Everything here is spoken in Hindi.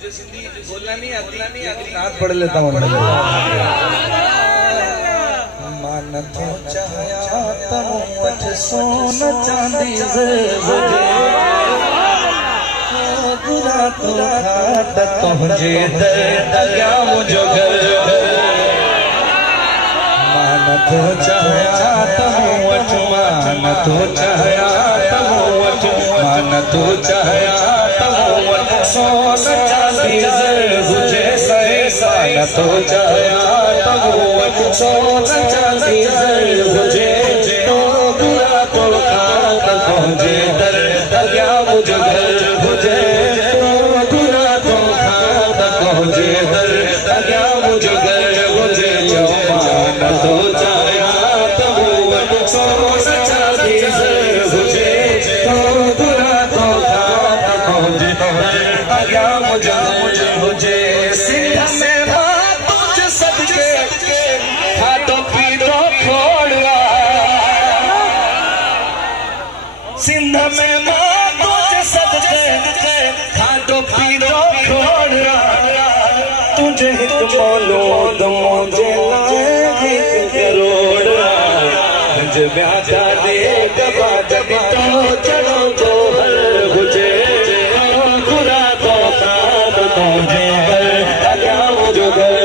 मुझे सिंधी बोलना नहीं आती, नात पढ़ लेता हूँ। मन तो चाहया तनु वठ सोना चांदी बुरा तो खात तुझे दर्द क्या मुझो घर। मन तो चाहया तनु वठ मन तो चाहया तनु वठ मन तो चाहया तनु वठ सोना चांदी बुझे सही सान तो चाहया तनु वठ सोना चांदी बुझे तो बुरा तो खात तुझे दर्द क्या मुझो घर। बुझे तो बुरा तो खात तुझे दर्द क्या मुझो घर। बुझे जो मान तो चाहया तनु वठ सोना चांदी बुझे तो बुरा तो खात तुझे दर्द क्या मुझो घर। मुझे सिंध में मां तुझ सदके खातो पीतो खोड़ा। सिंध में मां तुझ सदके खातो पीतो खोड़ा। तुझे हिक मोलो तो मुझे लाए हिक करोड़। मुझे ब्याजा दे दबा जब तो चढ़ो तो हर बुझे बुरा तो खात तुझे दर्द क्या मुझो घर।